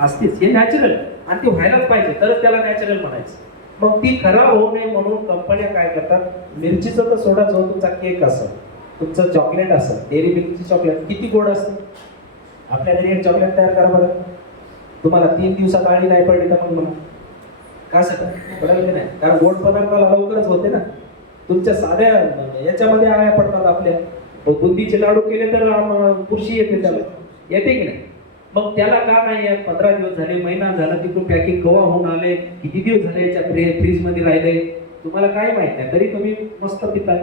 असतेच, हे नॅचरल, आणि ती व्हायलाच पाहिजे तरच त्याला नॅचरल म्हणायचं. मग ती खराब होऊ नये म्हणून कंपन्या काय करतात, मिरचीचं तर सोडा, जो तुमचा केक असेल, तुमचं चॉकलेट असेल, डेअरी मिल्कची चॉकलेट किती गोड असतं. आपल्या घरी एक चॉकलेट तयार करा बरं, तुम्हाला 3 दिवसात आळी नाही पडली तर मग म्हणा का सगळं पडायला नाही, कारण गोड पदार्थाला लवकरच होते ना. तुमच्या साध्या याच्यामध्ये आळ्या पडतात आपल्या. बुंदीचे लाडू केले तर बुरशी येते, त्याला येते की नाही. मग त्याला का नाही आहे, 15 दिवस झाले, महिना झाला, तिकडून पॅकिंग कवा होऊन आले, किती दिवस झाले याच्या फ्रीज मध्ये राहिले, तुम्हाला काय माहित नाही, तरी तुम्ही मस्त पिताय.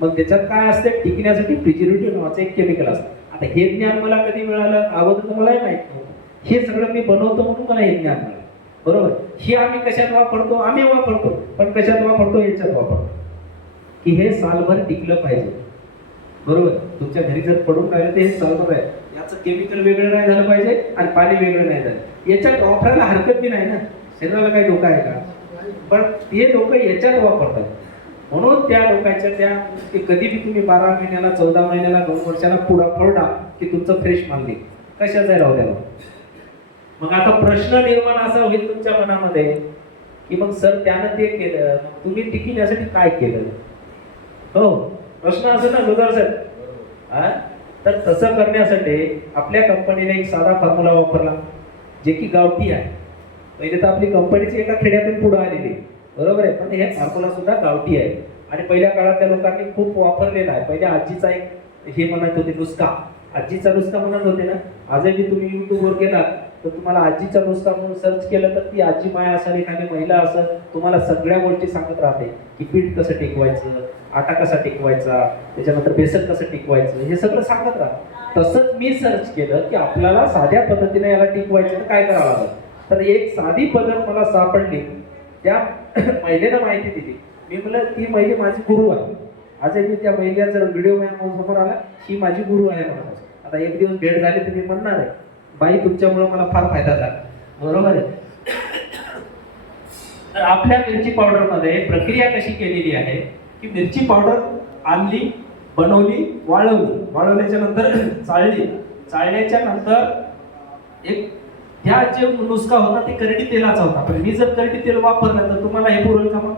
मग त्याच्यात काय असते, टिकण्यासाठी प्रिझर्वेटिव्ह नावाचं एक केमिकल असतं. आता हे ज्ञान मला कधी मिळालं, अगोदर तुम्हालाही माहित नव्हतं. हे सगळं मी बनवतो म्हणून मला हे ज्ञान मिळालं, बरोबर. हे आम्ही कशात वापरतो, आम्ही वापरतो, पण कशात वापरतो, याच्यात वापरतो की हे सालभर टिकलं पाहिजे, बरोबर. तुमच्या घरी जर पडून राहिलं तर हे सालभर आहे, याचं केमिकल वेगळं नाही झालं पाहिजे आणि पाणी वेगळं नाही झालं. याच्यात वापरायला हरकत बी नाही ना, शरीराला काही धोका आहे का, पण ते लोक याच्यात वापरतात. म्हणून त्या लोकांच्या त्या ते कधी बी तुम्ही 12 महिन्याला, 14 महिन्याला, 2 वर्षाला पुढा फोडा की तुमचं फ्रेश माल देईल, कशाच आहे राहू द्याला. मग आता प्रश्न निर्माण असा होईल तुमच्या मनामध्ये की मग सर त्यानं ते केलं, मग तुम्ही टिकण्यासाठी काय केलं. हो, प्रश्न असं ना गुजर सर. तर तसं करण्यासाठी आपल्या कंपनीने एक साधा फॉर्म्युला वापरला, जे की गावठी आहे. पहिले तर आपली कंपनीची एका खेड्यातून पुढे आलेली, बरोबर आहे, पण हे फॉर्म्युला सुद्धा गावठी आहे आणि पहिल्या काळातल्या लोकांनी खूप वापरलेला आहे. पहिल्या आजीचा एक हे म्हणत होते नुसका, आजीचा नुसका म्हणत होते ना. आजही तुम्ही युट्यूबवर गेलात तर तुम्हाला आजीचा नुसका म्हणून सर्च केलं तर ती आजी माया असेल, एखादी महिला असेल, तुम्हाला सगळ्या गोष्टी सांगत राहते की पीठ कसं टिकवायचं, आटा कसा टिकवायचा, त्याच्यानंतर बेसन कसं टिकवायचं, हे सगळं सांगत राहत. तसंच मी सर्च केलं की आपल्याला साध्या पद्धतीने याला टिकवायचं तर काय करावं लागेल. तर एक साधी पद्धत मला सापडली, त्या महिलेनं माहिती दिली. मी म्हणलं ती महिला माझी गुरु आहे. आजही मी त्या महिलेचा व्हिडिओ समोर आला, ही माझी गुरु आहे म्हणून. आता एक दिवस भेट झाली तर मी म्हणणार आहे बाई तुमच्यामुळे मला फार फायदा झाला, बरोबर आहे. तर आपल्या मिरची पावडर मध्ये प्रक्रिया कशी केलेली आहे की मिरची पावडर आणली, बनवली, वाळवल्याच्या नंतर चाळली, चाळल्याच्या नंतर एक ह्या जे नुसका होता ते करडी तेलाचा होता. पण मी जर करडी तेल वापरलं तर तुम्हाला हे पुरेल का, मग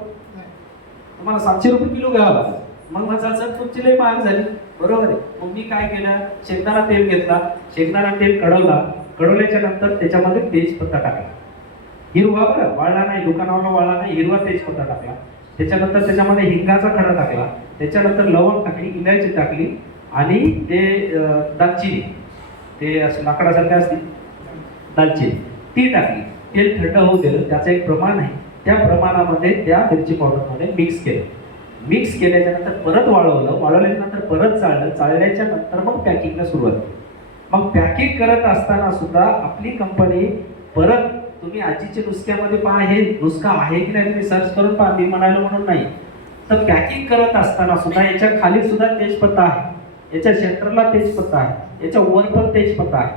तुम्हाला 700 रुपये किलो घ्यावा लागेल. मग माझा सर तुमची लई महाग झाली, बरोबर आहे. मग मी काय केलं, शेंगदाणा तेल घेतला, शेंगदाणा तेल कडवल्याच्या नंतर त्याच्यामध्ये तेजपत्ता टाकला, हिरवा बरं, वाळला नाही, दुकानावरला वाळला नाही, हिरवा तेजपत्ता टाकला. त्याच्यानंतर त्याच्यामध्ये हिंगाचा खडा टाकला, त्याच्यानंतर लवंग टाकली, इलायची टाकली आणि ते दालचिनी, ते असं लाकडासारखे असते दालचिनी, ती टाकली. तेल थंड होऊ दिलं, त्याचं एक प्रमाण आहे, त्या प्रमाणामध्ये त्या मिरची पावडरमध्ये मिक्स केलं. मिक्स केल्याच्या नंतर परत वाळवल्याच्या नंतर परत चाळलं, चाळल्याच्या नंतर मग पॅकिंगला सुरुवात केली. मग पॅकिंग करत असताना सुद्धा आपली कंपनी परत, तुम्ही आजीच्या नुसक्यामध्ये पहा, हे नुसका आहे की नाही तुम्ही सर्च करून पहा, मी म्हणालो म्हणून नाही. तर पॅकिंग करत असताना सुद्धा याच्या खाली सुद्धा तेजपत्ता आहे, याच्या सेंटरला तेजपत्ता आहे, याच्या वर पण तेजपत्ता आहे,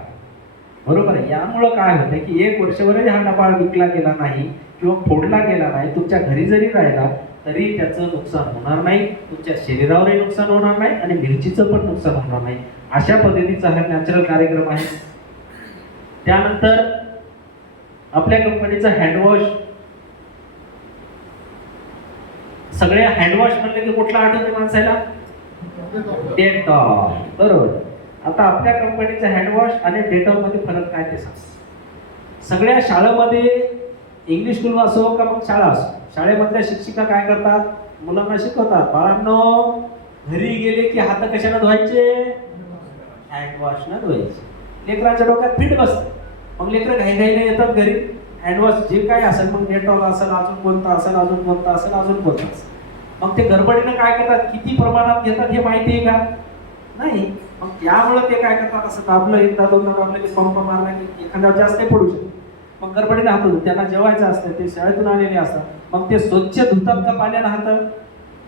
बरोबर आहे. यामुळं काय होतं की 1 वर्षभरही हा डबा विकला गेला नाही किंवा फोडला गेला नाही, तुमच्या घरी जरी राहिला तरी त्याचं नुकसान होणार नाही, तुमच्या शरीरावरही नुकसान होणार नाही आणि मिरचीचं पण नुकसान होणार नाही. अशा पद्धतीचा हा नॅचरल कार्यक्रम आहे. त्यानंतर आपल्या कंपनीचा हँडवॉश, सगळ्या हँडवॉश म्हणले की कुठला आठवते माणसाला, डेटॉल, बरोबर. आता आपल्या कंपनीचा हँडवॉश आणि डेटॉल मध्ये फरक काय ते सांग. सगळ्या शाळेमध्ये इंग्लिश स्कूल असो का मग शाळा असो, शाळेमधल्या शिक्षिका काय करतात, मुलांना शिकवतात, बाळांनो घरी गेले की हात कशाने धुवायचे, हँडवॉश न धुवायचे. लेकरांच्या डोक्यात फिट बसतं. मग लेकरं घाईघाईने येतात घरी, हँडवॉश जे काय असेल, मग डेटॉल असेल, अजून कोणतं असेल, अजून कोणतं असेल, अजून कोणतं असेल. मग ते गडबडीनं काय करतात, किती प्रमाणात घेतात हे माहिती आहे का, नाही. मग त्यामुळे ते काय करतात, असं दाबलं, एकदा दोनदा दाबलं की पंप मारला की एखाद्यावर जास्त पडू शकतो. मग गडबडीने हात धुतात, त्यांना जेवायचं असतं, ते शाळेतून आलेले असतात. मग ते स्वच्छ धुतात का पाण्यानं हात,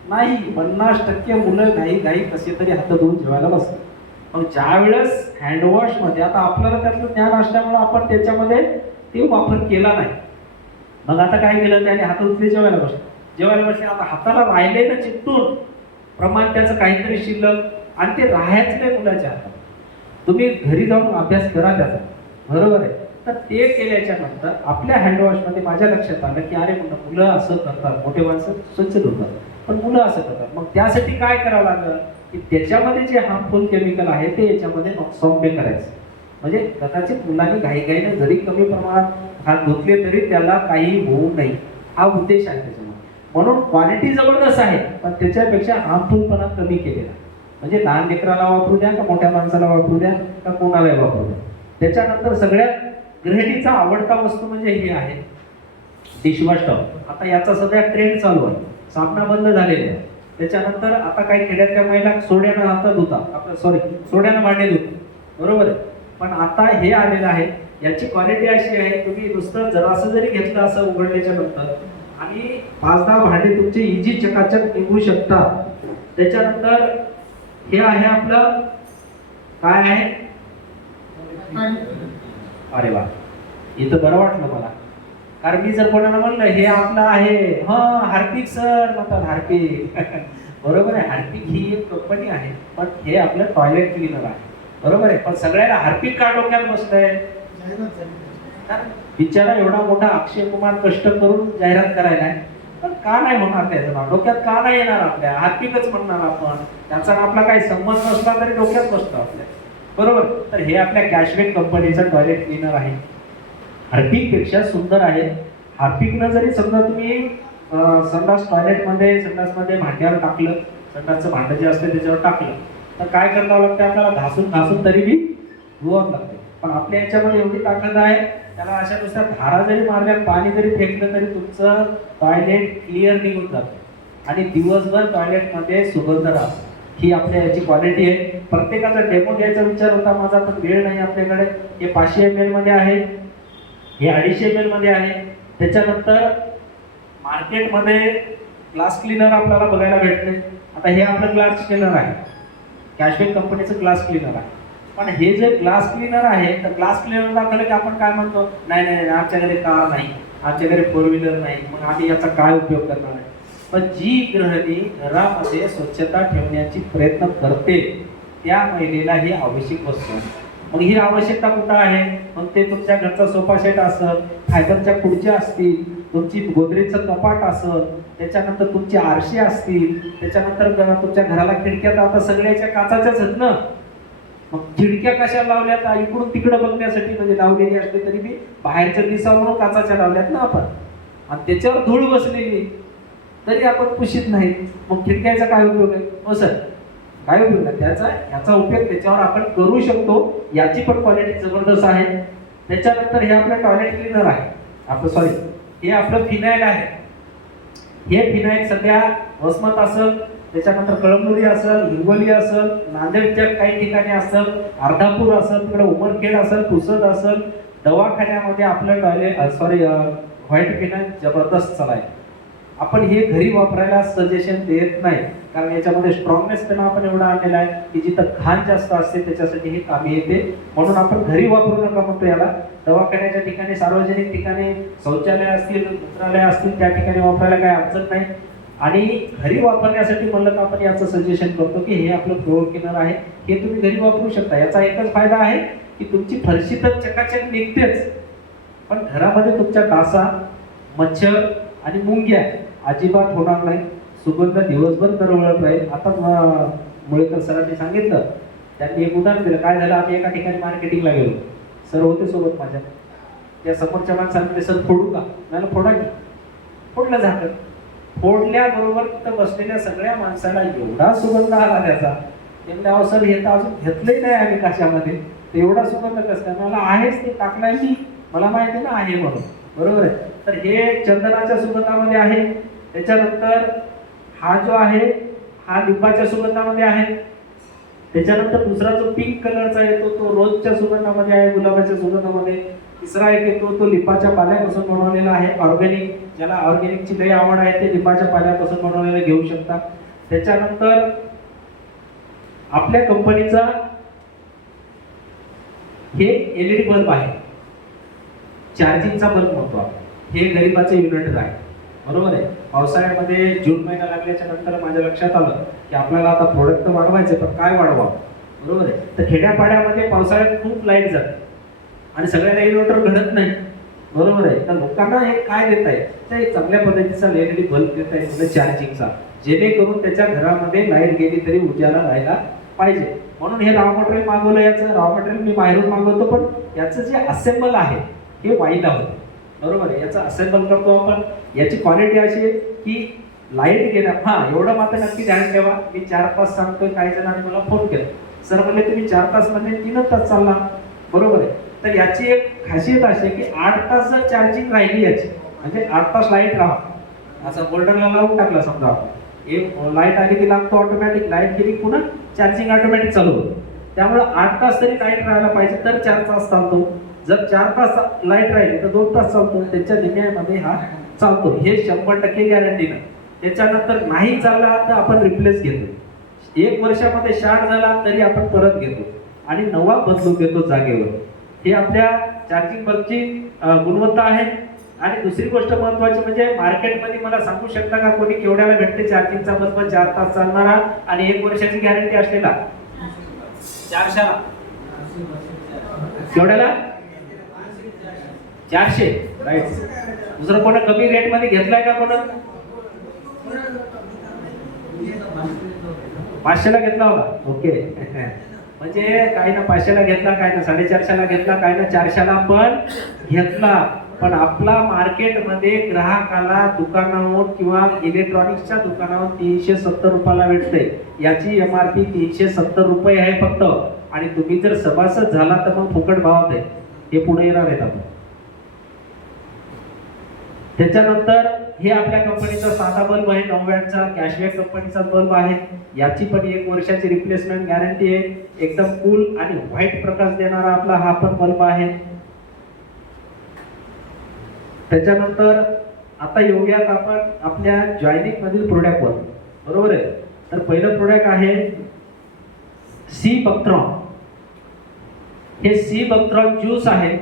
नाही. 50% मुलं घाई कसे तरी हात धुवून जेवायला बसतात. मग ज्या वेळेस हँडवॉश मध्ये, आता आपल्याला त्यातलं ज्ञान असल्यामुळे आपण त्याच्यामध्ये ते वापर केला नाही. मग आता काय केलं, त्याने हात धुतले, जेवायला बसले. आता हाताला राहिले ना चिकटून प्रमाण त्याचं काहीतरी शिल्लक, आणि ते राहायचं नाही मुलाच्या हातात. तुम्ही घरी जाऊन अभ्यास करा त्याचा, बरोबर आहे. तर ते केल्याच्या नंतर आपल्या हँडवॉशमध्ये माझ्या लक्षात आलं की अरे म्हणलं मुलं असं करतात, मोठे माणसं स्वच्छ धुतात, पण मुलं असं करतात. मग त्यासाठी काय करावं लागलं की त्याच्यामध्ये जे हार्मफुल केमिकल आहे ते याच्यामध्ये सौम्य करायचं. म्हणजे कदाचित मुलांनी घाईघाईने जरी कमी प्रमाणात हात धुतले तरी त्याला काही होऊ नये, हा उद्देश आहे त्याच्यामध्ये. म्हणून क्वालिटी जबरदस्त आहे, पण त्याच्यापेक्षा हार्मफुलपणा कमी केलेला. म्हणजे लहान लेकराला वापरू द्या का मोठ्या माणसाला वापरू द्या का कोणालाही वापरू द्या. त्याच्यानंतर सगळ्यात गृहिणीचा आवडता वस्तू म्हणजे हे आहे डिशवॉश टॉप. आता याचा सध्या ट्रेंड चालू आहे, साबणा बंद झालेले आहे. त्याच्यानंतर आता काही खेड्यातल्या महिला सोड्यानं हात धुतात, आपलं सोड्यानं भांडे धुतात, बरोबर आहे. पण आता हे आलेलं आहे, याची क्वालिटी अशी आहे तुम्ही नुसतं जरासं जरी घेतलं असं उघडल्याच्या नंतर आणि 5-10 भांडे तुमचे इजी चकाचक निघू शकतात. त्याच्यानंतर हे आहे आपलं काय आहे, अरे वा, इथं बरं वाटलं मला. कारण मी जर कोणाला म्हणलं हे आपलं आहे, हा हार्पिक सर म्हणतात, हार्पिक बरोबर आहे. हार्पिक ही एक कंपनी आहे, पण हे आपलं टॉयलेट क्लीनर आहे, बरोबर आहे. पण सगळ्याला हार्पिक का डोक्यात बसलंय? बिचारा एवढा मोठा अक्षय कुमार कष्ट करून जाहिरात करायला आहे, पण का नाही होणार त्याचं नाव डोक्यात, का नाही येणार आपल्या? हार्पिकच म्हणणार आपण, त्याचा आपला काही संबंध नसला तरी डोक्यात बसतो आपल्या, बरोबर. तर हे आपल्या कॅशबॅक कंपनीचं टॉयलेट क्लीनर आहे, हार्पिक पेक्षा सुंदर आहे. हार्पिकनं जरी समजा तुम्ही संडासमध्ये भांड्यावर टाकलं, संडासचं भांडं जे असतं त्याच्यावर टाकलं, तर काय करावं लागतं आपल्याला? घासून तरी बी धुवावं लागते. पण आपल्या याच्यामध्ये एवढी ताकद आहे, त्याला अशा नुसत्या धारा जरी मारल्या, पाणी जरी फेकलं तरी तुमचं टॉयलेट क्लिअर निघून जातं आणि दिवसभर टॉयलेटमध्ये सुगंध राहतो. ही आपल्या याची क्वालिटी आहे. प्रत्येकाचा डेमो घ्यायचा विचार होता माझा, पण वेळ नाही आपल्याकडे. हे 500 ml मध्ये आहे, हे 250 ml मध्ये आहे. त्याच्यानंतर मार्केटमध्ये ग्लास क्लीनर आपल्याला बघायला भेटते. आता हे आपलं ग्लास क्लीनर आहे, कॅशबॅक कंपनीचं ग्लास क्लीनर आहे. पण हे जे ग्लास क्लीनर आहे, तर ग्लास क्लीनर दाखवलं की आपण काय म्हणतो, नाही आमच्याकडे कार नाही, आमच्याकडे 4 व्हीलर नाही, मग आम्ही याचा काय उपयोग करणार आहे? पण जी गृहिणी घरामध्ये स्वच्छता ठेवण्याची प्रयत्न करते त्या महिलेला ही आवश्यक वस्तू आहे. मग ही आवश्यकता कुठं आहे? मग ते तुमच्या घरचा सोफा सेट असेल, फायबरच्या खुर्च्या असतील, तुमची गोदरेजचं कपाट असेल, त्याच्यानंतर तुमचे आरशे असतील, त्याच्यानंतर तुमच्या घराला खिडक्या आता सगळ्याच्या काचाच्याच आहेत ना. मग खिडक्या कशा लावल्यात? इकडून तिकडं बघण्यासाठी, म्हणजे लावलेली असते तरी मी बाहेरच्या दिसा म्हणून काचाच्या लावल्यात ना आपण, आणि त्याच्यावर धूळ बसलेली तरी आपण पुशीत नाही. मग खिडक्याचा काय उपयोग आहे? हो सर, काय उपयोग नाही त्याचा, याचा उपयोग त्याच्यावर आपण करू शकतो. याची पण क्वालिटी जबरदस्त आहे. त्याच्यानंतर हे आपलं टॉयलेट क्लीनर आहे, आपलं हे आपलं फिनाईल आहे. हे फिनाईल सध्या वसमत असेल, त्याच्यानंतर कळमनुरी असेल, हिंगोली असेल, नांदेडच्या काही ठिकाणी असेल, अर्धापूर असेल, तिकडे उमरखेड असेल, पुसद असेल, दवाखान्यामध्ये आपलं व्हाईट फिनाईल जबरदस्त चालाय. आपण हे घरी वापरायला सजेशन देत नाही, कारण याच्यामध्ये स्ट्रॉंगनेस त्यांना आपण एवढा आणलेला आहे की जिथं घाण जास्त असते त्याच्यासाठी हे कामी येते. म्हणून आपण घरी वापरू नका म्हणतो याला. दवाखान्याच्या ठिकाणी, सार्वजनिक ठिकाणी, शौचालय असतील, मूत्रालय असतील, त्या ठिकाणी वापरायला काही अडचण नाही. आणि घरी वापरण्यासाठी म्हणलं तर आपण याचं सजेशन करतो की हे आपलं फ्लोअर क्लीनर आहे, हे तुम्ही घरी वापरू शकता. याचा एकच फायदा आहे की तुमची फरशी तर चकाचक निघतेच, पण घरामध्ये तुमच्या डासा, मच्छर आणि मुंग्या अजिबात होणार नाही. सुगंध दिवसभर दरवळत राहील. आता मुळेकर सरांनी सांगितलं, त्यांनी एक उदाहरण दिलं. काय झालं, आम्ही एका ठिकाणी मार्केटिंगला गेलो, सर होते सोबत माझ्या. त्या समोरच्या माणसाने सर फोडू का? नाही, फोडा की. फोडलं झाकण. फोडल्याबरोबर तिथं बसलेल्या सगळ्या माणसाला एवढा सुगंध आला त्याचा, त्यांना अवसर हे तर अजून घेतलंही नाही आम्ही कशामध्ये, एवढा सुगंध कसं? मला आहेच ते टाकलाय मी, मला माहिती ना आहे म्हणून, बरोबर आहे. तर हे चंदनाच्या सुगंधामध्ये आहे. त्याच्यानंतर हा जो आहे हा लिंबाच्या सुगंधामध्ये आहे. त्याच्यानंतर दुसरा जो पिंक कलरचा येतो तो रोजच्या सुगंधामध्ये आहे, गुलाबाच्या सुगंधामध्ये. तिसरा एक येतो तो लिंबाच्या पाल्यापासून बनवलेला आहे, ऑर्गॅनिक. ज्याला ऑर्गॅनिकची लई आवड आहे ते लिंबाच्या पाल्यापासून बनवलेला घेऊ शकता. त्याच्यानंतर आपल्या कंपनीचा हे एलईडी बल्ब आहे, चार्जिंगचा बल्ब म्हणतो आपण. हे गरिबाचे युनिट आहे, बरोबर आहे. पावसाळ्यामध्ये जून महिना लागल्याच्या नंतर माझ्या लक्षात आलं की आपल्याला आता प्रोडक्ट वाढवायचे, पण काय वाढवा, बरोबर आहे. तर खेड्यापाड्यामध्ये पावसाळ्यात खूप लाईट जाते आणि सगळ्यांना इन्व्हर्टर घडत नाही, बरोबर आहे. तर लोकांना हे काय देत आहे, तर एक चांगल्या पद्धतीचा LED बल्ब देत आहे म्हणजे चार्जिंगचा, जेणेकरून त्याच्या घरामध्ये लाईट गेली तरी उजाला राहायला पाहिजे. म्हणून हे रॉ मटेरियल मागवलं. याचं रॉ मटेरियल मी बाहेरून मागवतो, पण याचं जे असेंबल आहे हे वाईला होतं, बरोबर आहे. याचं असेंबल करतो आपण. याची क्वालिटी अशी आहे की लाईट गेला, हा एवढं मात्र नक्की ध्यान ठेवा. मी 4-5 सांगतोय, काही जणांनी मला फोन केला, सर म्हणले तुम्ही 4 तास म्हणजे 3 तास चालला, बरोबर आहे. तर याची एक खासियत अशी की 8 तास जर चार्जिंग राहिली याची, म्हणजे 8 तास लाईट राहा, असं होल्डरला लावून टाकलं समजा आपण, एक लाईट आली की लागतो ऑटोमॅटिक, लाईट गेली पुन्हा चार्जिंग ऑटोमॅटिक चालू होतं. त्यामुळे 8 तास तरी लाईट राहायला पाहिजे, तर 4 तास चालतो. जर 4 तास लाईट राहिली तर 2 तास चालतो. त्याच्या दिन्यामध्ये हा चालतो, हे 100% गॅरंटीनं. त्याच्यानंतर नाही चालला तर आपण रिप्लेस घेतो. 1 वर्षामध्ये शॉर्ट झाला तरी आपण परत घेतो आणि नवा बदलून देतो जागेवर. हे आपल्या चार्जिंग बल्बची गुणवत्ता आहे. आणि दुसरी गोष्ट महत्वाची म्हणजे मार्केटमध्ये मला सांगू शकता का कोणी केवढ्याला भेटते चार्जिंगचा बल्ब 4 तास चालणारा आणि 1 वर्षाची गॅरंटी असलेला? 400ला. केवढ्याला? 400, राईट. दुसरं कोणा कमी रेट मध्ये घेतलाय का? कोणा 500ला घेतला होता, ओके. म्हणजे काही ना 500ला घेतला, काही ना 450ला घेतला, काही ना 400ला पण घेतला. पण आपला मार्केटमध्ये ग्राहकाला दुकानावर किंवा इलेक्ट्रॉनिक्सच्या दुकानावर 370 रुपयाला भेटते. याची MRP 370 रुपये आहे फक्त. आणि तुम्ही जर सभासद झाला तर मग फुकट भावात आहे. हे पुढे येणार आहेत आपण. त्याच्यानंतर हे आपल्या कंपनीचा साधा बल्ब आहे, 9 वॅटचा कॅशबॅक कंपनीचा बल्ब आहे. याची पण 1 वर्षाची रिप्लेसमेंट गॅरंटी आहे. एकदम कूल आणि व्हाईट प्रकाश देणारा आपला हा पण बल्ब आहे. त्याच्यानंतर आता येऊयात आपण आपल्या जॉईनिंग मधील प्रोडक्ट वर, बरोबर आहे. तर पहिलं प्रोडक्ट आहे सी बक्ट्रॉन. हे सी बक्ट्रॉन ज्यूस आहे.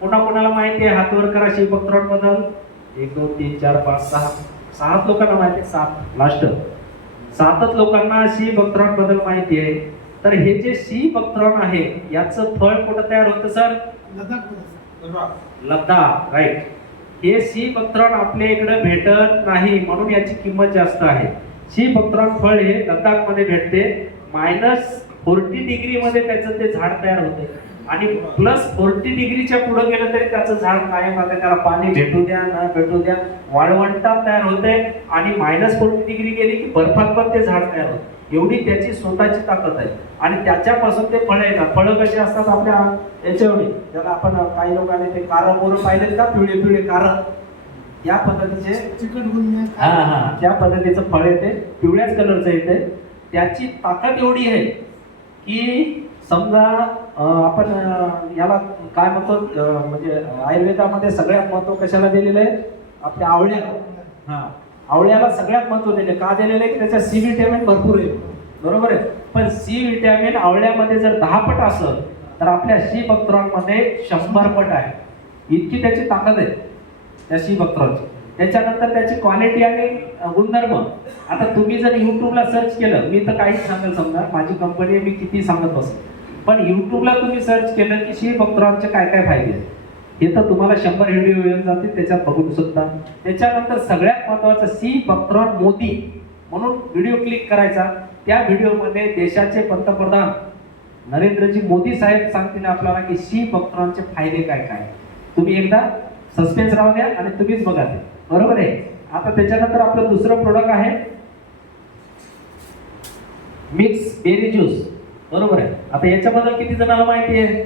कोणाला माहिती आहे? हात वर करा सी बक्ट्रॉन बद्दल. 1 2 3 4 5 6 7 लोकांना माहिती आहे. 7 लास्ट 7च लोकांना सी बक्ट्रॉन बद्दल माहिती आहे. तर हे जे सी बक्ट्रॉन आहे याचं फळ कुठं तयार होतं सर? लद्दाख, राईट. हे सी बक्ट्रॉन आपल्या इकडे भेटत नाही, म्हणून याची किंमत जास्त आहे. सी बक्ट्रॉन फळ हे लद्दाख मध्ये भेटते. -40 डिग्री मध्ये त्याचं ते झाड तयार होते आणि +40 डिग्रीच्या पुढे गेलं तरी त्याचं झाड कायम राहते. त्याला पाणी भेटू द्या न भेटू द्या, वाळवंटात तयार होते. आणि -40 डिग्री गेली की बर्फात पण ते झाड तयार होते. एवढी त्याची स्वतःची ताकद आहे. आणि त्याच्यापासून ते फळं येतात. फळं कशी असतात? आपल्या याच्यावडी, ज्याला आपण काही लोकांनी ते कारं बोरं पाहिलेत का, पिवळे पिवळे कारं, या पद्धतीचे त्या पद्धतीचं फळ येते, पिवळ्याच कलरचं येते. त्याची ताकद एवढी आहे की समजा आपण याला काय म्हणतो, म्हणजे आयुर्वेदामध्ये सगळ्यात महत्व कशाला दिलेलं आहे? आपल्या आवळ्याला. आवळ्याला सगळ्यात महत्व दिले. का दिलेलं आहे? की त्याच्या सी विटॅमिन भरपूर आहे, बरोबर आहे. पण सी विटॅमिन आवळ्यामध्ये जर 10 पट असेल तर आपल्या सी बक्ट्रॉन मध्ये 100 पट आहे. इतकी त्याची ताकद आहे त्या सी बक्ट्रॉनची. त्याच्यानंतर त्याची क्वालिटी आणि गुणधर्म. आता तुम्ही जर युट्यूबला सर्च केलं, मी तर काहीच सांगेल, समजा माझी कंपनी आहे, मी किती सांगत बसेल, पण युट्यूबला तुम्ही सर्च केलं की सी बक्ट्रॉनचे काय काय फायदे आहेत, हे तर तुम्हाला 100 व्हिडिओ येऊन जातील, त्याच्यात बघू शकता. त्याच्यानंतर सगळ्यात महत्वाचं सी बक्ट्रॉन मोदी म्हणून व्हिडिओ क्लिक करायचा. त्या व्हिडिओमध्ये देशाचे पंतप्रधान नरेंद्रजी मोदी साहेब सांगतील आपल्याला की सी बक्ट्रॉनचे फायदे काय काय. तुम्ही एकदा सस्पेन्स राहू द्या आणि तुम्हीच बघा ते, बरोबर आहे. आता त्याच्यानंतर आपलं दुसरं प्रोडक्ट आहे मिक्स बेरी ज्यूस, बरोबर आहे. आता याच्याबद्दल किती जणांना माहिती आहे?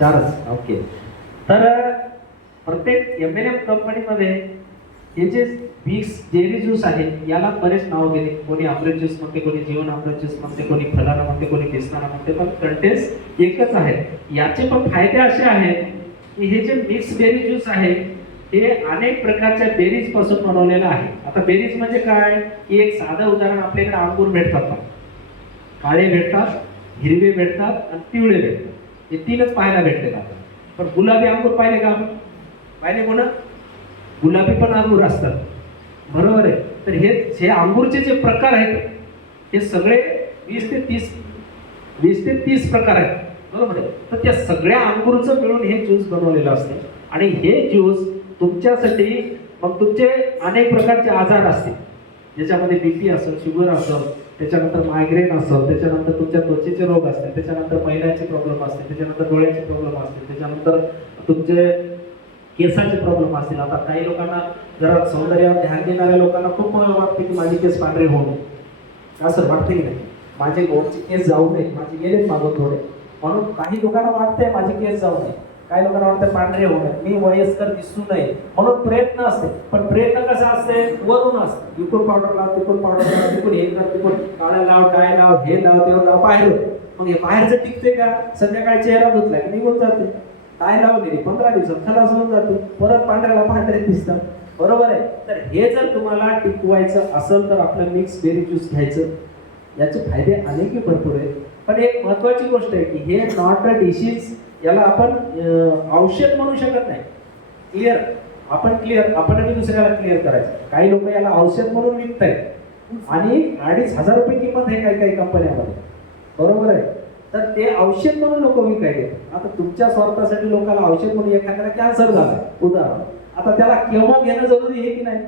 4च, ओके. तर प्रत्येक M&M कंपनीमध्ये हे जे मिक्स बेरी ज्यूस आहे याला बरेच नाव गेले. कोणी अमृत ज्यूस म्हणते, कोणी जीवन अमृत ज्यूस म्हणते, कोणी फलाना म्हणते, कोणी बेसनाना म्हणते, पण कंटेंट एकच आहे. याचे पण फायदे असे आहेत की हे जे मिक्स बेरी ज्यूस आहे हे अनेक प्रकारच्या बेरीज पासून बनवलेलं आहे. आता बेरीज म्हणजे काय? की एक साधं उदाहरण, आपल्याकडे अंगूर भेटतात, काळे भेटतात, हिरवे भेटतात आणि पिवळे भेटतात. हे 3च पाहायला भेटले का? पण गुलाबी अंगूर पाहिले का? पाहिले कोण? गुलाबी पण अंगूर असतात, बरोबर आहे. तर हे अंगूरचे जे प्रकार आहेत हे सगळे 20 ते 30 प्रकार आहेत. बरोबर आहे. तर त्या सगळ्या अंकुरचं मिळून हे ज्यूस बनवलेलं असते आणि हे ज्यूस तुमच्यासाठी मग तुमचे अनेक प्रकारचे आजार असतील, ज्याच्यामध्ये बीपी असेल, शुगर असेल, त्याच्यानंतर मायग्रेन असेल, त्याच्यानंतर तुमच्या त्वचेचे रोग असतील, त्याच्यानंतर महिलांचे प्रॉब्लेम असतील, त्याच्यानंतर डोळ्याचे प्रॉब्लेम असतील, त्याच्यानंतर तुमचे केसाचे प्रॉब्लेम असतील. आता काही लोकांना जरा सौंदर्यावर ध्यान देणाऱ्या लोकांना खूप वाटते की माझे केस पांढरे होऊ नये, असं वाटते की नाही, माझे गोडचे केस जाऊ नये, माझे गेलेच मागून थोडे, म्हणून काही लोकांना वाटतंय माझे केस जाऊ नये, काही लोकांना वाटतं पांढरे होऊ नये, मी वयस्कर दिसू नये, म्हणून प्रयत्न असते. पण प्रयत्न कसा असते, वरून असते. इकडून पावडर लाव, तिकडून पावडर लाव, तिकडून हे कर, तिकडून काळा लाव, डाय लाव, हे लाव, ते लाव, बाहेर. मग हे बाहेरचं टिकते का? संध्याकाळी चेहरा धुतला की निघून जाते. डाय लावलेली 15 दिवसात खलास होऊन जातो, परत पांढऱ्याला पांढरे दिसतात. बरोबर आहे. तर हे जर तुम्हाला टिकवायचं असेल तर आपलं मिक्स बेरी ज्यूस घ्यायचं. याचे फायदे अनेकही भरपूर आहेत. पण एक महत्वाची गोष्ट आहे की हे नॉट अ डिसीज, याला आपण औषध म्हणू शकत नाही. क्लिअर? आपण क्लिअर, आपणही दुसऱ्याला क्लिअर करायचं. काही लोक याला औषध म्हणून विकतायत आणि 2,500 रुपये किंमत आहे काही काही कंपन्यामध्ये. बरोबर आहे. तर ते औषध म्हणून लोक विकायचे. आता तुमच्या स्वार्थासाठी लोकांना औषध म्हणून, एखाद्याला कॅन्सर झाला उदाहरण, आता त्याला केव्हा घेणं जरुरी आहे की नाही?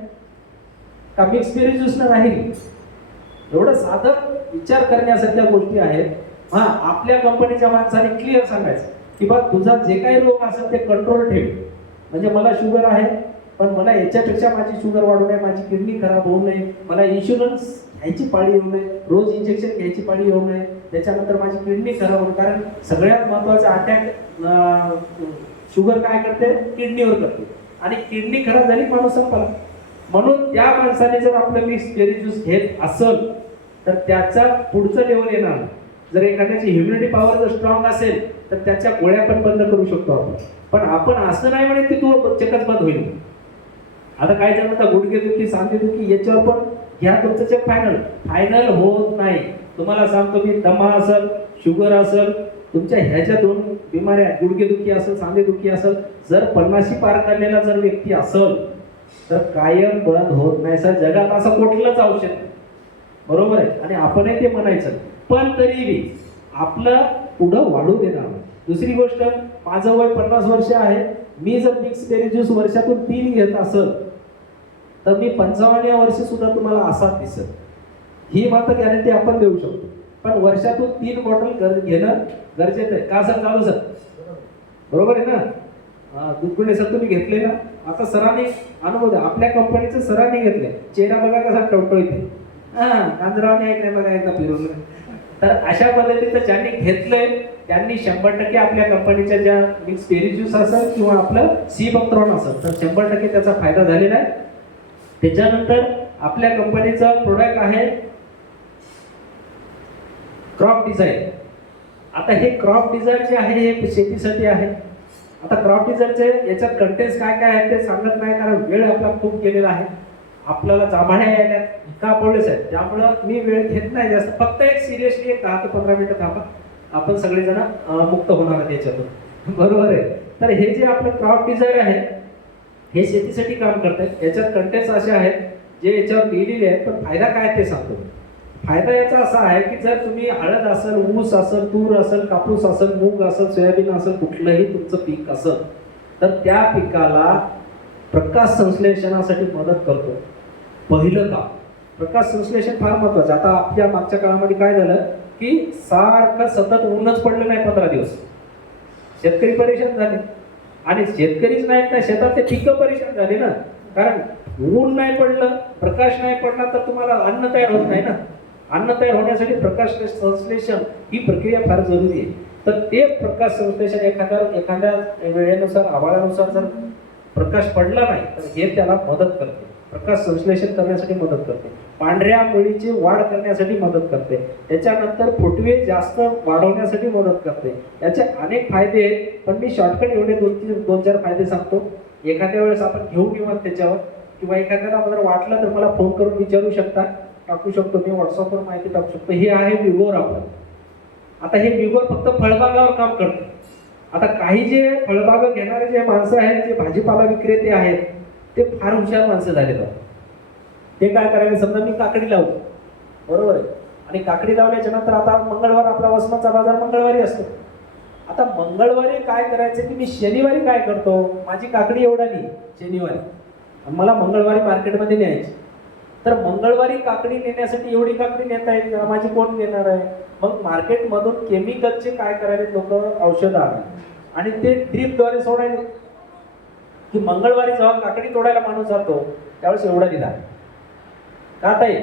का मिक्स बेरी ज्यूस न राहील? एवढं साधं विचार करण्यासारख्या गोष्टी आहेत. हा, आपल्या कंपनीच्या माणसाने क्लिअर सांगायचं की बा तुझा जे काही रोग असेल ते कंट्रोल ठेव. म्हणजे मला शुगर आहे, पण मला याच्यापेक्षा माझी शुगर वाढू नये, माझी किडनी खराब होऊ नये, मला इन्शुरन्स घ्यायची पाळी येऊ नये, रोज इंजेक्शन घ्यायची पाळी येऊ नये, त्याच्यानंतर माझी किडनी खराब होईल. कारण सगळ्यात महत्वाचं अटॅक शुगर काय करते? किडनीवर करते. आणि किडनी खराब झाली माणूस संपला. म्हणून त्या माणसाने जर आपलं मिक्स बेरी ज्यूस घेत असेल तर त्याचा पुढचं लेवल येणार. जर एखाद्याची ह्युमिनिटी पॉवर जर स्ट्रॉंग असेल तर त्याच्या गोळ्या पण बंद करू शकतो आपण. पण आपण असं नाही म्हणत की तो चेकच बंद होईल. आता काय जण म्हणतात गुडघेदुखी, सांधेदुखी, याच्यावर पण घ्या तुमचं चेक. फायनल होत नाही. तुम्हाला सांगतो मी, दमा असेल, शुगर असेल, तुमच्या ह्याच्या 2 बिमाऱ्या, गुडघेदुखी असेल, सांधेदुखी असेल, जर 50 पार करलेला जर व्यक्ती असेल तर कायम बंद होत नाही. सर जगात असं कुठलंच औषध नाही. बरोबर आहे. आणि आपणही ते म्हणायचं, पण तरीही आपलं पुढं वाढू देणार. दुसरी गोष्ट, माझं वय 50 वर्ष आहे. मी जर मिक्स बेरी ज्यूस वर्षातून 3 घेत असेल तर मी 55व्या वर्षी सुद्धा तुम्हाला असाच दिसेल. ही मात्र गॅरंटी आपण देऊ शकतो. पण वर्षातून 3 बॉटल घेणं गरजेचं आहे. का सर? चालू सर, बरोबर आहे ना? दुधकुंडे सर तुम्ही घेतले ना? आता सरांनी अनुभव द्या. आपल्या कंपनीचं सरांनी घेतले, चेहरा बघा कसा टवटवीत. गांजरावने ऐकले बघा एकदा फिरवलं. तर अशा पद्धतीचं ज्यांनी घेतलंय त्यांनी 100% आपल्या कंपनीच्या ज्या मिक्स बेरी ज्यूस असेल किंवा आपलं सी बक्ट्रॉन असेल तर 100% त्याचा फायदा झालेला आहे. त्याच्यानंतर आपल्या कंपनीचं प्रोडक्ट आहे क्रॉप डिझायर. आता हे क्रॉप डिझायर जे आहे हे शेतीसाठी आहे. आता क्रॉप डिझायरचे याच्यात कंटेंट्स काय काय आहेत ते सांगत नाही, कारण वेळ आपला खूप गेलेला आहे. आपल्याला जांभळ्या यायल्यात, का पडलेच आहेत, त्यामुळं मी वेळ घेत नाही जास्त. फक्त एक सिरियसली 10 ते 15 मिनिटं थांबा, आपण सगळेजण मुक्त होणार आहेत याच्यातून. बरोबर आहे. तर हे जे आपलं क्रॉप डिझायर आहे हे शेतीसाठी काम करतात. याच्यात कंटेंट्स असे आहेत जे याच्यावर लिहिलेले आहेत. पण फायदा काय ते सांगतो. फायदा याचा असा आहे की जर तुम्ही हळद असेल, ऊस असेल, तूर असेल, कापूस असेल, मूग असेल, सोयाबीन असेल, कुठलंही तुमचं पीक असेल तर त्या पिकाला प्रकाश संश्लेषणासाठी मदत करतो. पहिलं काम प्रकाश संश्लेषण फार महत्वाचं. आता आपल्या मागच्या काळामध्ये काय झालं की सारखं सतत ऊनच पडलं नाही 15 दिवस, शेतकरी परेशान झाले. आणि शेतकरीच नाहीत ना, शेतातले पिकं परेशान झाले ना. कारण ऊन नाही पडलं, प्रकाश नाही पडला तर तुम्हाला अन्न तयार होत नाही ना. अन्न तयार होण्यासाठी प्रकाश संश्लेषण ही प्रक्रिया फार जरुरी आहे. तर ते प्रकाश संश्लेषण एखाद्या वेळेनुसार, आवाळानुसार जर प्रकाश पडला नाही तर हे त्याला मदत करते. प्रकाश संश्लेषण करण्यासाठी मदत करते. पांढऱ्या मुळीची वाढ करण्यासाठी मदत करते. त्याच्यानंतर फुटवे जास्त वाढवण्यासाठी मदत करते. याचे अनेक फायदे आहेत, पण मी शॉर्टकट एवढे 2-4 फायदे सांगतो. एखाद्या वेळेस आपण घेऊन येऊ त्याच्यावर, किंवा एखाद्याला जर वाटलं तर मला फोन करून विचारू शकता, टाकू शकतो मी व्हॉट्सअपवर माहिती टाकू शकतो. हे आहे विगोर आपलं. आता हे विगोर फक्त फळबागावर काम करतं. आता काही जे फळबाग घेणारे जे माणसं आहेत, जे भाजीपाला विक्रेते आहेत, ते फार हुशार माणसं झाले. ते काय करायला, समजा मी काकडी लावतो, बरोबर आहे, आणि काकडी लावल्याच्या नंतर आता मंगळवार आपला वसमतचा बाजार मंगळवारी असतो. आता मंगळवारी काय करायचं की मी शनिवारी काय करतो, माझी काकडी एवढाली शनिवारी आणि मला मंगळवारी मार्केटमध्ये न्यायची. तर मंगळवारी काकडी नेण्यासाठी एवढी काकडी नेता येईल का, माझी कोण घेणार आहे. मग मार्केटमधून केमिकलचे काय करायला लोक औषधं आणले आणि ते ड्रीपद्वारे सोडायला, की मंगळवारी जेव्हा काकडी तोडायला माणूस जातो त्यावेळेस एवढा दिला का ताई,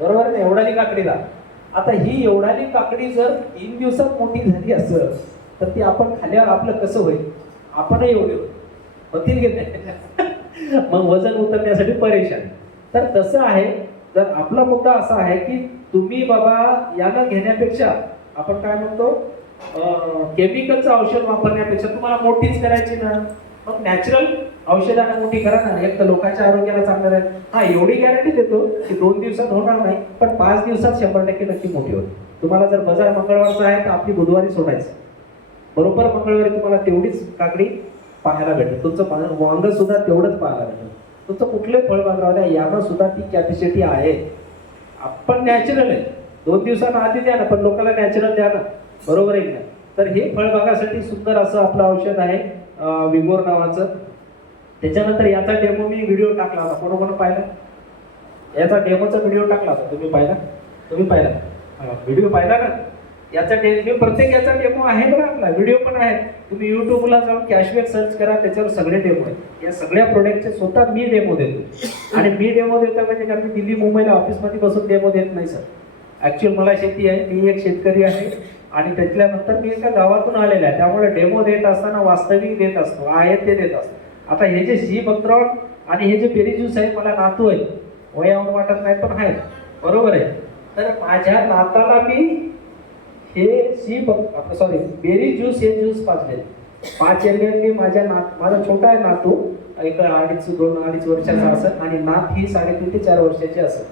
बरोबर ना, एवढाली काकडीला. आता ही एवढाली काकडी जर 3 दिवसात मोठी झाली असेल तर ती आपण खाल्यावर आपलं कसं होईल, आपणही एवढे होतील की नाही. मग वजन उतरण्यासाठी परेशान. तर तसं आहे, जर आपला मुद्दा असा आहे की तुम्ही बाबा यानं घेण्यापेक्षा आपण काय म्हणतो केमिकलचं औषध वापरण्यापेक्षा तुम्हाला मोठीच करायची ना, मग नॅचरल औषधांना मोठी करा ना. एक तर लोकांच्या आरोग्याला चांगलं राहील. हा एवढी गॅरंटी देतो की 2 दिवसात होणार नाही, पण 5 दिवसात 100% नक्की मोठी होईल. तुम्हाला जर बाजार मंगळवारचा आहे तर आपली बुधवारी सोडायचं, बरोबर मंगळवारी तुम्हाला तेवढीच काकडी पाहायला भेटेल, तुमचं वांग सुद्धा तेवढंच पाहायला भेटेल. तुमचं कुठले फळबाग राहू द्या, यानं सुद्धा ती कॅपॅसिटी आहे. आपण नॅचरल आहे, 2 दिवसांना आधी द्या ना, पण लोकांना नॅचरल द्या ना, बरोबर आहे का. तर हे फळबागासाठी सुंदर असं आपलं औषध आहे विगोर नावाचं. त्याच्यानंतर याचा डेमो मी व्हिडिओ टाकला होता, कोण पाहिला, याचा डेमोचा व्हिडिओ टाकला होता, तुम्ही पाहिला व्हिडिओ पाहिला ना. याचा प्रत्येक याचा डेमो आहे बरं, आपला व्हिडिओ पण आहे. तुम्ही युट्यूबला जाऊन कॅशबॅक सर्च करा, त्याच्यावर सगळे डेमो आहेत. या सगळ्या प्रोडक्टचे स्वतः मी डेमो देतो. आणि मी डेमो देतो म्हणजे कारण मी दिल्ली मुंबईला ऑफिसमध्ये बसून डेमो देत नाही सर. ऍक्च्युअल मला शेती आहे, मी एक शेतकरी आहे आणि त्याच्यानंतर मी एका गावातून आलेला आहे, त्यामुळे डेमो देत असताना वास्तविक देत असतो, आहेत ते देत असतो. आता हे जे सी बक्त्रॉन आणि हे जे बेरी ज्यूस आहे, मला नातू आहे, वयावर वाटत नाही पण आहे, बरोबर आहे. तर माझ्या नाताला मी हे बेरी ज्यूस हे ज्यूस पाजले 5 ml मी माझा छोटा आहे नातू, एक 2-2.5 वर्षाचा असं, आणि नात ही 3.5 ते 4 वर्षाची असं.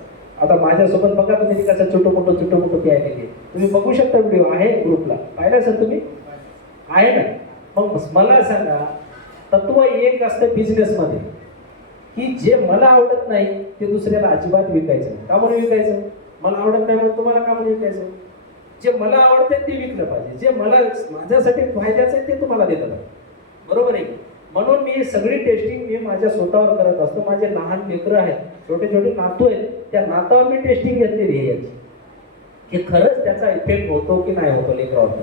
आता माझ्यासोबत बघा तुम्ही कसं छोटं मोठं प्यायलेली, तुम्ही बघू शकता, व्हिडिओ आहे ग्रुपला, पाहिला सर तुम्ही, आहे ना. मग मला सांगा, तत्व एक असतं बिझनेसमध्ये की जे मला आवडत नाही ते दुसऱ्याला अजिबात विकायचं. का म्हणून विकायचं, मला आवडत नाही म्हणून तुम्हाला का म्हणून विकायचं. जे मला आवडते ते विकलं पाहिजे, जे मला माझ्यासाठी फायद्याचं आहे ते तुम्हाला देतं पाहिजे, बरोबर आहे. म्हणून मी सगळी टेस्टिंग मी माझ्या स्वतःवर करत असतो. माझे लहान लेकरं आहेत, छोटे नातू आहेत, त्या नातावर मी टेस्टिंग घेतलेली आहे याची, की खरंच त्याचा इफेक्ट होतो की नाही होतो लेकरावर.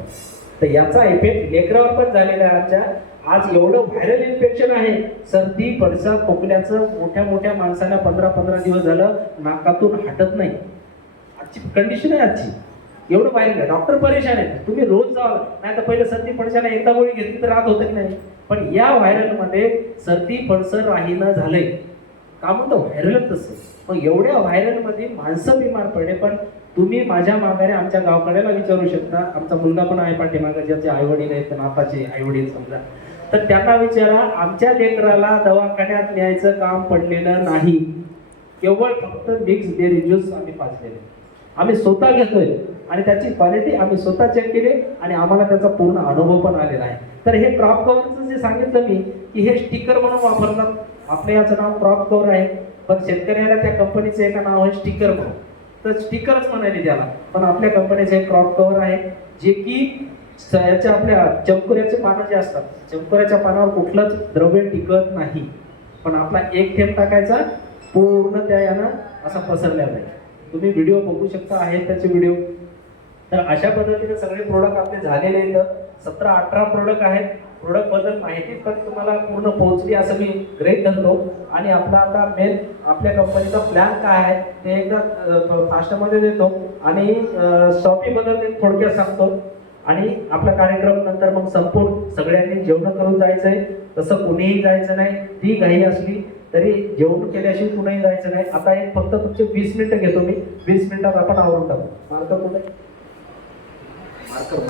तर याचा इफेक्ट लेकरावर पण झालेला आहे. आमच्या आज एवढं व्हायरल इन्फेक्शन आहे, सर्दी पडसा खोकल्याचं, मोठ्या माणसाला 15 दिवस झालं नाकातून हटत नाही. आजची कंडिशन आहे आजची, एवढं व्हायरल आहे. डॉक्टर परेशान आहे, तुम्ही रोज जावा, नाही तर पहिलं सर्दी पडशाला एकदा गोळी घेतली तर राहत होतं की नाही. पण या व्हायरलमध्ये सर्दी पडसं राहीनं झालंय, का म्हणतो व्हायरल तसं. मग एवढ्या व्हायरलमध्ये माणसं बिमार पडले. पण तुम्ही माझ्या माघारी आमच्या गावकड्याला विचारू शकता, आमचा मुलगा पण आहे पाठीमागे, ज्याचे आईवडील आहेत, नाताचे आईवडील समजा, तर त्यांना विचारा, आमच्या लेकराला दवाखान्यात न्यायचं काम पडलेलं नाही. केवळ फक्त मिक्स बेरी ज्यूस आम्ही पाजलेले, आम्ही स्वतः घेतोय आणि त्याची क्वालिटी आम्ही स्वतः चेक केली आणि आम्हाला त्याचा पूर्ण अनुभव पण आलेला आहे. तर हे क्रॉप कव्हरचं जे सांगितलं मी, की हे स्टिकर म्हणून वापरतात. आपलं याचं नाव क्रॉप कव्हर आहे, पण शेतकऱ्याला त्या कंपनीचं एका नाव आहे स्टिकर म्हणून, तर स्टिकरच म्हणाले त्याला. पण आपल्या कंपनीचं एक क्रॉप कव्हर आहे, जे की याच्या आपल्या चमकुऱ्याचे पानं जे असतात, चमकुऱ्याच्या पानावर कुठलंच द्रव्य टिकत नाही, पण आपला एक थेंब टाकायचा, पूर्ण त्या यानं असा पसरलेला आहे. तुम्ही व्हिडिओ बघू शकता, आहेत त्याचे व्हिडिओ. तर अशा पद्धतीने सगळे प्रोडक्ट आपले झालेले आहेत. 17-18 प्रोडक्ट आहेत. प्रोडक्ट बद्दल माहिती पण तुम्हाला पूर्ण पोहोचली असं मी गृहीत धरतो. आणि आपला आता मेन आपल्या कंपनीचा प्लॅन काय आहे ते एकदा फास्टमध्ये देतो आणि शॉपिंग बद्दल थोडक्यात सांगतो. आणि आपला कार्यक्रम नंतर मग संपूर्ण सगळ्यांनी जेवण करून जायचंय. तसं कुणीही जायचं नाही, ती घाई असली तरी जेवण केल्याशिवाय कुणीही जायचं नाही. आता एक फक्त तुमचे 20 मिनिटं घेतो मी, 20 मिनिटात आपण आवरून टाकू. मार्कर कुठे, मार्कर